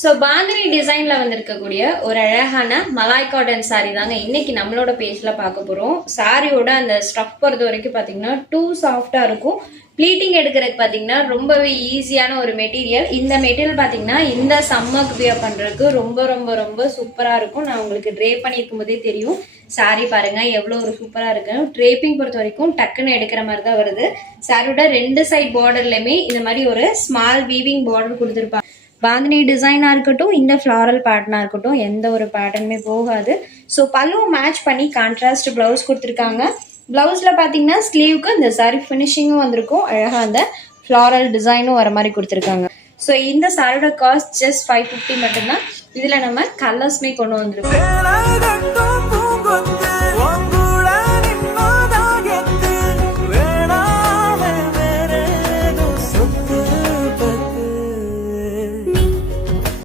So bandhani டிசைன்ல வந்திருக்கக்கூடிய ஒரு அழகான மலாய் காட்டன் சாரீ தாங்க இன்னைக்கு நம்மளோட பேஜ்ல பார்க்க போறோம். சாரியோட அந்த ஸ்டஃப் பொறுத்த வரைக்கும் பாத்தீங்கன்னா டூ சாஃப்டா இருக்கும். ப்ளீட்டிங் எடுக்கிறதுக்கு பாத்தீங்கன்னா ரொம்பவே ஈஸியான ஒரு மெட்டீரியல். இந்த மெட்டீரியல் பாத்தீங்கன்னா இந்த சம்மருக்கு வியர் பண்றதுக்கு ரொம்ப ரொம்ப ரொம்ப சூப்பரா இருக்கும். நான் உங்களுக்கு ட்ரே பண்ணியிருக்கும் போதே தெரியும். சாரி பாருங்க எவ்வளவு ஒரு சூப்பரா இருக்கு. ட்ரேப்பிங் பொறுத்த வரைக்கும் டக்குன்னு எடுக்கிற மாதிரி தான் வருது. சாரியோட ரெண்டு சைட் பார்டர்லயுமே இந்த மாதிரி ஒரு ஸ்மால் வீவிங் பார்டர் கொடுத்துருப்பாங்க. பாந்தினி டிசைனா இருக்கட்டும், இந்த ஃப்ளாரல் பேட்டர்னா இருக்கட்டும், எந்த ஒரு பேட்டர்னுமே போகாது. ஸோ பல்லு மேட்ச் பண்ணி கான்ட்ராஸ்ட் பிளவுஸ் கொடுத்துருக்காங்க. பிளவுஸ்ல பாத்தீங்கன்னா ஸ்லீவுக்கு இந்த சாரி ஃபினிஷிங்கும் வந்திருக்கும். அழகா அந்த ஃப்ளாரல் டிசைனும் வர மாதிரி கொடுத்துருக்காங்க. ஸோ இந்த சாரியோட காஸ்ட் ஜஸ்ட் 550 மட்டும்தான். இதுல நம்ம கலர்ஸ்மே கொண்டு வந்திருக்கோம்.